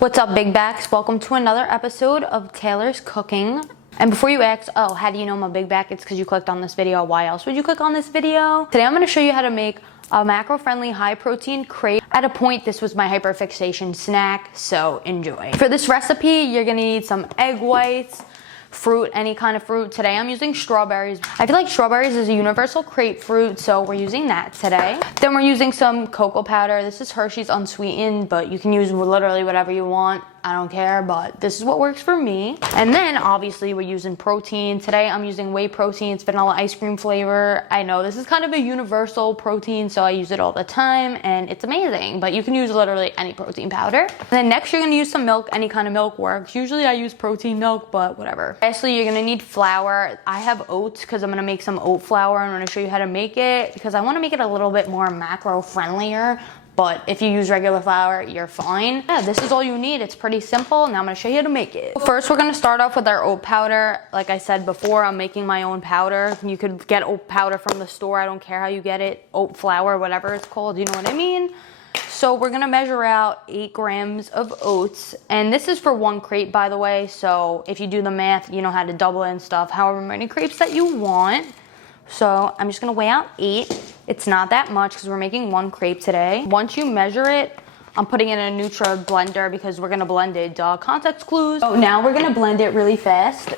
What's up, Big Backs? Welcome to another episode of Taylor's Cooking. And before you ask, oh, how do you know I'm a big back? It's because you clicked on this video. Why else would you click on this video? Today I'm going to show you how to make a macro-friendly, high-protein crepe. At a point, this was my hyperfixation snack, so enjoy. For this recipe, you're going to need some egg whites, fruit, any kind of fruit. Today I'm using strawberries. I feel like strawberries is a universal crepe fruit, so we're using that today. Then we're using some cocoa powder. This is Hershey's unsweetened, but you can use literally whatever you want. I don't care, but this is what works for me. And then obviously we're using protein. Today I'm using whey protein. It's vanilla ice cream flavor. I know this is kind of a universal protein, so I use it all the time and it's amazing, but you can use literally any protein powder. And then next you're gonna use some milk. Any kind of milk works. Usually I use protein milk, but whatever. Lastly, you're gonna need flour. I have oats because I'm gonna make some oat flour. I'm gonna show you how to make it because I wanna make it a little bit more macro friendlier. But if you use regular flour, you're fine. Yeah, this is all you need. It's pretty simple. Now I'm gonna show you how to make it. First, we're gonna start off with our oat powder. Like I said before, I'm making my own powder. You could get oat powder from the store. I don't care how you get it. Oat flour, whatever it's called, you know what I mean? So we're gonna measure out 8 grams of oats. And this is for one crepe, by the way. So if you do the math, you know how to double it and stuff, however many crepes that you want. So I'm just gonna weigh out 8. It's not that much because we're making one crepe today. Once you measure it, I'm putting it in a Nutra blender because we're gonna blend it. Context clues. So now we're gonna blend it really fast.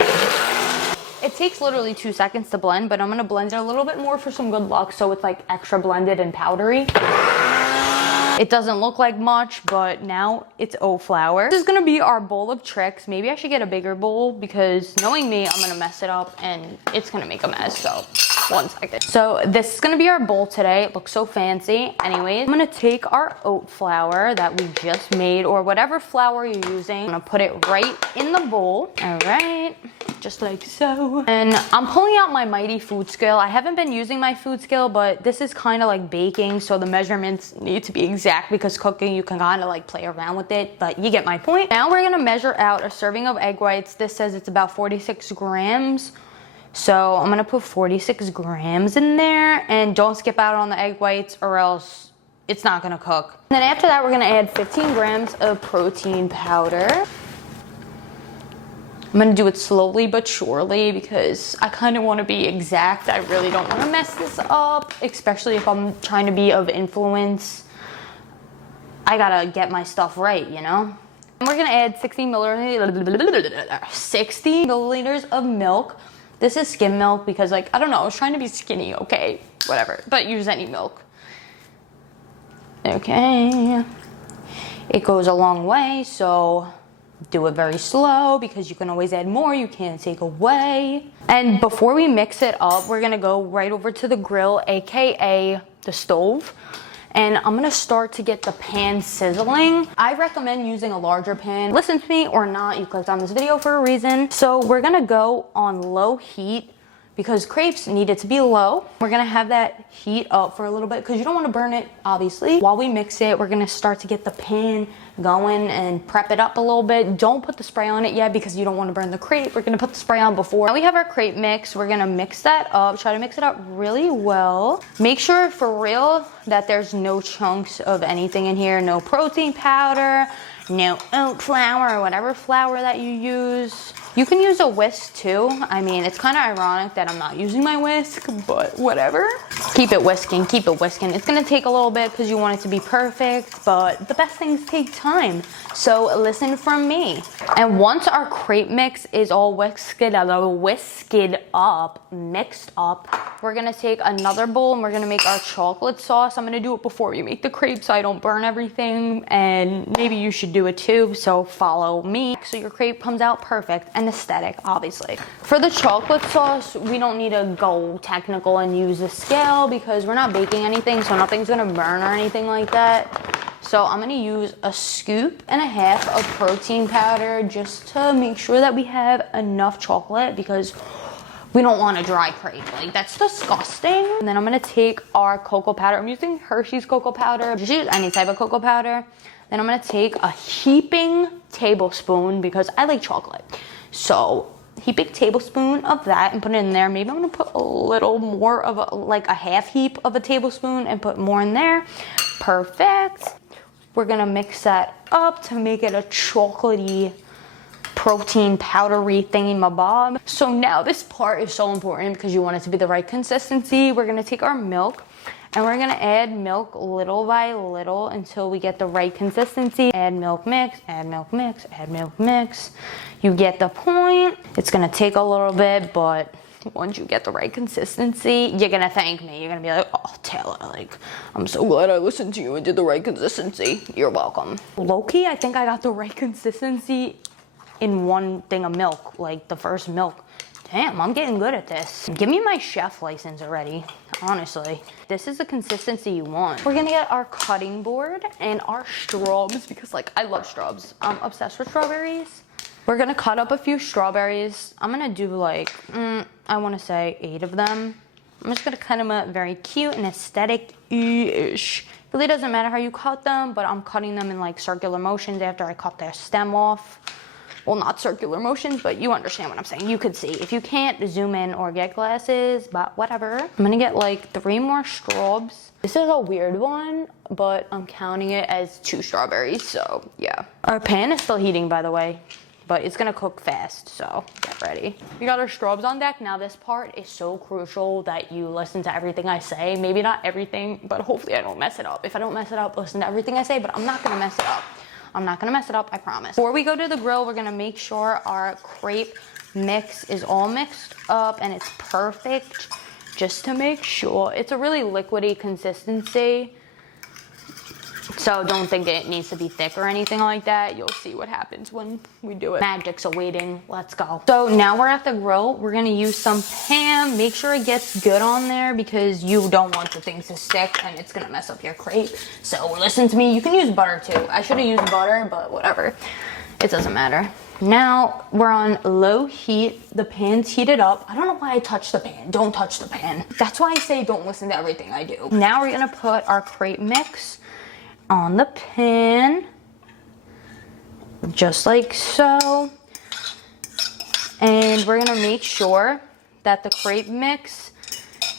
It takes literally 2 seconds to blend, but I'm gonna blend it a little bit more for some good luck so it's like extra blended and powdery. It doesn't look like much, but now it's oat flour. This is gonna be our bowl of tricks. Maybe I should get a bigger bowl because knowing me, I'm gonna mess it up and it's gonna make a mess, so 1 second. So this is gonna be our bowl today. It looks so fancy. Anyways, I'm gonna take our oat flour that we just made or whatever flour you're using. I'm gonna put it right in the bowl. All right, just like so. And I'm pulling out my Mighty food scale. I haven't been using my food scale, but this is kind of like baking, so the measurements need to be exact because cooking, you can kind of like play around with it, but you get my point. Now we're gonna measure out a serving of egg whites. This says it's about 46 grams. So I'm gonna put 46 grams in there and don't skip out on the egg whites or else it's not gonna cook. And then after that, we're gonna add 15 grams of protein powder. I'm gonna do it slowly but surely because I kind of want to be exact. I really don't want to mess this up, especially if I'm trying to be of influence. I gotta get my stuff right, you know? And we're gonna add 60 milliliters of milk. This is skim milk because, like, I don't know, I was trying to be skinny, okay? Whatever, but use any milk. Okay. It goes a long way, so do it very slow because you can always add more, you can't take away. And before we mix it up, we're gonna go right over to the grill, AKA the stove. And I'm gonna start to get the pan sizzling. I recommend using a larger pan. Listen to me or not, you clicked on this video for a reason. So we're gonna go on low heat because crepes need it to be low. We're gonna have that heat up for a little bit because you don't wanna burn it, obviously. While we mix it, we're gonna start to get the pan going and prep it up a little bit. Don't put the spray on it yet because you don't wanna burn the crepe. We're gonna put the spray on before. Now we have our crepe mix. We're gonna mix that up, try to mix it up really well. Make sure for real that there's no chunks of anything in here, no protein powder, no oat flour or whatever flour that you use. You can use a whisk too. I mean, it's kind of ironic that I'm not using my whisk, but whatever. Keep it whisking, keep it whisking. It's gonna take a little bit because you want it to be perfect, but the best things take time. So listen from me. And once our crepe mix is all whisked up, mixed up, we're gonna take another bowl and we're gonna make our chocolate sauce. I'm gonna do it before we make the crepe so I don't burn everything, and maybe you should do it too, so follow me. So your crepe comes out perfect and aesthetic, obviously. For the chocolate sauce, we don't need to go technical and use a scale because we're not baking anything, so nothing's gonna burn or anything like that. So I'm gonna use a scoop and a half of protein powder just to make sure that we have enough chocolate because we don't want a dry crepe. Like, that's disgusting. And then I'm gonna take our cocoa powder. I'm using Hershey's cocoa powder. Just use any type of cocoa powder. Then I'm gonna take a heaping tablespoon because I like chocolate. So heaping tablespoon of that and put it in there. Maybe I'm gonna put a little more of like a half heap of a tablespoon and put more in there. Perfect. We're gonna mix that up to make it a chocolatey, protein powdery thingy-mabob. So now this part is so important because you want it to be the right consistency. We're gonna take our milk and we're gonna add milk little by little until we get the right consistency. Add milk mix, add milk mix, add milk mix. You get the point. It's gonna take a little bit, but once you get the right consistency, you're gonna thank me. You're gonna be like, oh, Taylor, like, I'm so glad I listened to you and did the right consistency. You're welcome. Low-key, I think I got the right consistency in one thing of milk, like the first milk. Damn, I'm getting good at this. Give me my chef license already, honestly. This is the consistency you want. We're gonna get our cutting board and our straws because, like, I love straws. I'm obsessed with strawberries. We're gonna cut up a few strawberries. I'm gonna do like, I wanna say 8 of them. I'm just gonna cut them up very cute and aesthetic-ish. Really doesn't matter how you cut them, but I'm cutting them in like circular motions after I cut their stem off. Well, not circular motions, but you understand what I'm saying. You could see. If you can't, zoom in or get glasses, but whatever. I'm gonna get like 3 more straws. This is a weird one, but I'm counting it as 2 strawberries, so yeah. Our pan is still heating, by the way, but it's gonna cook fast, so get ready. We got our straws on deck. Now this part is so crucial that you listen to everything I say. Maybe not everything, but hopefully I don't mess it up. If I don't mess it up, listen to everything I say, but I'm not gonna mess it up. I'm not gonna mess it up, I promise. Before we go to the grill, we're gonna make sure our crepe mix is all mixed up and it's perfect, just to make sure. It's a really liquidy consistency, so don't think it needs to be thick or anything like that. You'll see what happens when we do it. Magic's awaiting, let's go. So now we're at the grill. We're gonna use some ham. Make sure it gets good on there because you don't want the things to stick and it's gonna mess up your crepe. So listen to me, you can use butter too. I should have used butter, but whatever. It doesn't matter. Now we're on low heat. The pan's heated up. I don't know why I touched the pan. Don't touch the pan. That's why I say don't listen to everything I do. Now we're gonna put our crepe mix on the pan, just like so. And we're gonna make sure that the crepe mix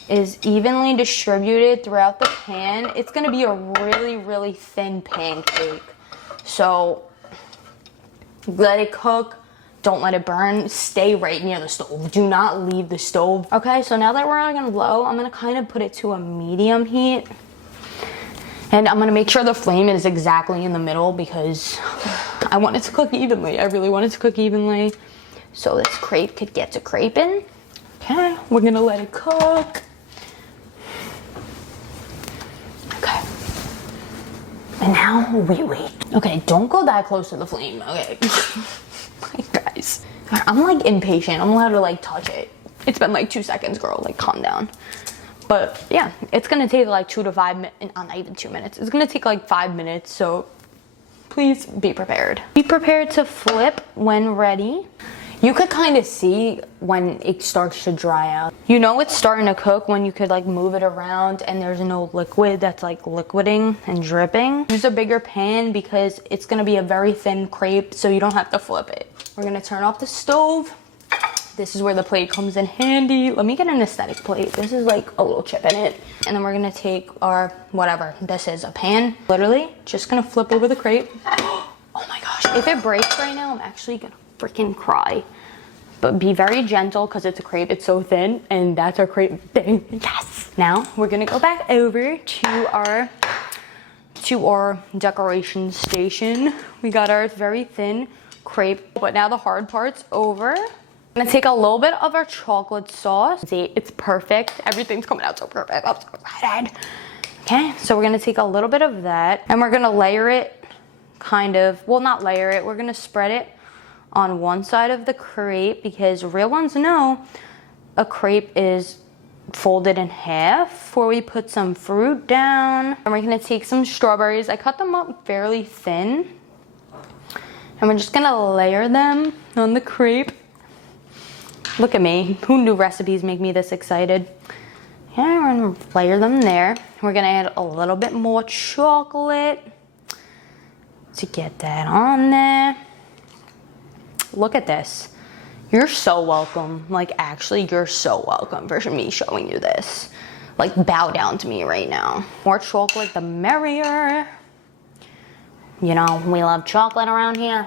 is evenly distributed throughout the pan. It's gonna be a really, really thin pancake. So let it cook. Don't let it burn. Stay right near the stove. Do not leave the stove. Okay, so now that we're on low, I'm gonna kind of put it to a medium heat. And I'm gonna make sure the flame is exactly in the middle because I want it to cook evenly. I really want it to cook evenly so this crepe could get to creping. Okay, we're gonna let it cook. Okay. And now we wait. Okay, don't go that close to the flame, okay? Guys, I'm like impatient. I'm allowed to like touch it. It's been like 2 seconds, girl, like calm down. But yeah, it's gonna take like 2 to 5 minutes, not even 2 minutes. It's gonna take like 5 minutes, so please be prepared. Be prepared to flip when ready. You could kind of see when it starts to dry out. You know it's starting to cook when you could like move it around and there's no liquid that's like liquiding and dripping. Use a bigger pan because it's gonna be a very thin crepe, so you don't have to flip it. We're gonna turn off the stove. This is where the plate comes in handy. Let me get an aesthetic plate. This is like a little chip in it. And then we're gonna take our, whatever this is, a pan. Literally, just gonna flip over the crepe. Oh my gosh, if it breaks right now, I'm actually gonna freaking cry. But be very gentle because it's a crepe, it's so thin, and that's our crepe thing, yes! Now, we're gonna go back over to our decoration station. We got our very thin crepe, but now the hard part's over. I'm gonna take a little bit of our chocolate sauce. See, it's perfect. Everything's coming out so perfect. I'm so excited. Okay, so we're gonna take a little bit of that and we're gonna layer it kind of, well, not layer it, we're gonna spread it on one side of the crepe because real ones know a crepe is folded in half before we put some fruit down. And we're gonna take some strawberries. I cut them up fairly thin. And we're just gonna layer them on the crepe. Look at me. Who knew recipes make me this excited? Yeah, we're gonna layer them there. We're gonna add a little bit more chocolate to get that on there. Look at this. You're so welcome. Like, actually, you're so welcome for me showing you this. Like, bow down to me right now. More chocolate, the merrier. You know, we love chocolate around here.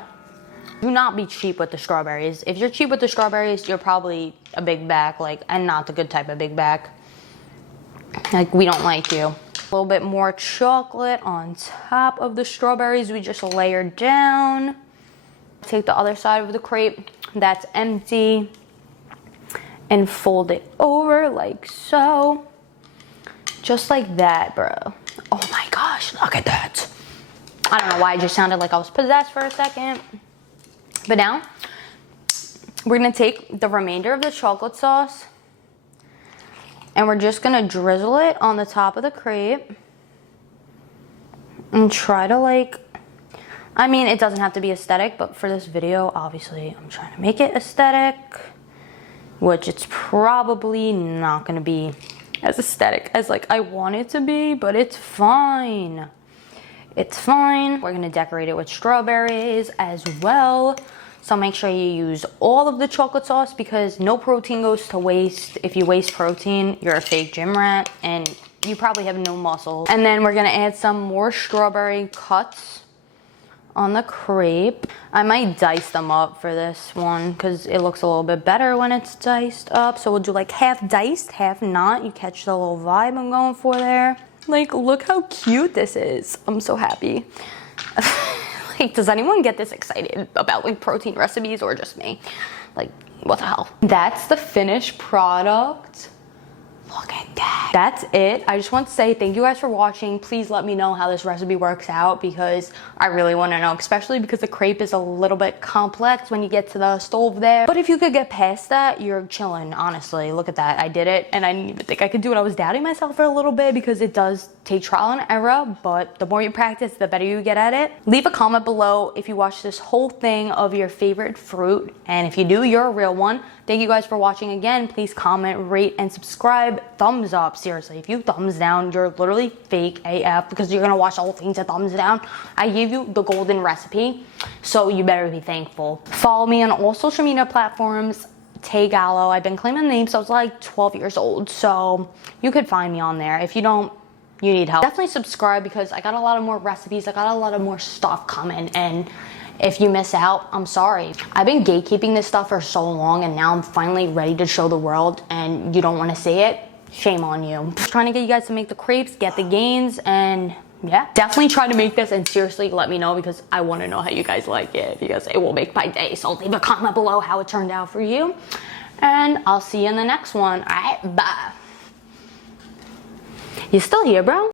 Do not be cheap with the strawberries. If you're cheap with the strawberries, you're probably a big back, like, and not the good type of big back. Like, we don't like you. A little bit more chocolate on top of the strawberries. We just layer down. Take the other side of the crepe that's empty and fold it over like so. Just like that, bro. Oh my gosh, look at that. I don't know why I just sounded like I was possessed for a second. But now, we're gonna take the remainder of the chocolate sauce and we're just gonna drizzle it on the top of the crepe and try to, like, I mean, it doesn't have to be aesthetic, but for this video, obviously, I'm trying to make it aesthetic, which it's probably not gonna be as aesthetic as, like, I want it to be, but it's fine. It's fine. We're gonna decorate it with strawberries as well. So make sure you use all of the chocolate sauce because no protein goes to waste. If you waste protein, you're a fake gym rat and you probably have no muscle. And then we're gonna add some more strawberry cuts on the crepe. I might dice them up for this one because it looks a little bit better when it's diced up. So we'll do like half diced, half not. You catch the little vibe I'm going for there. Like, look how cute this is. I'm so happy. Like, does anyone get this excited about, like, protein recipes or just me? Like, what the hell? That's the finished product. Look at that. That's it. I just want to say thank you guys for watching. Please let me know how this recipe works out because I really want to know, especially because the crepe is a little bit complex when you get to the stove there. But if you could get past that, you're chilling, honestly. Look at that. I did it and I didn't even think I could do it. I was doubting myself for a little bit because it does take trial and error, but the more you practice, the better you get at it. Leave a comment below if you watch this whole thing of your favorite fruit. And if you do, you're a real one. Thank you guys for watching again. Please comment, rate, and subscribe. Thumbs up, seriously. If you thumbs down, you're literally fake AF because you're gonna watch the whole thing to thumbs down. I gave you the golden recipe, so you better be thankful. Follow me on all social media platforms. Tay Gallo. I've been claiming the name since I was like 12 years old, so you could find me on there. If you don't, you need help. Definitely subscribe because I got a lot of more recipes. I got a lot of more stuff coming, and if you miss out, I'm sorry. I've been gatekeeping this stuff for so long and now I'm finally ready to show the world and you don't want to see it. Shame on you. Just trying to get you guys to make the crepes, get the gains, and yeah. Definitely try to make this and seriously let me know because I want to know how you guys like it because it will make my day. So leave a comment below how it turned out for you. And I'll see you in the next one. All right, bye. You still here, bro?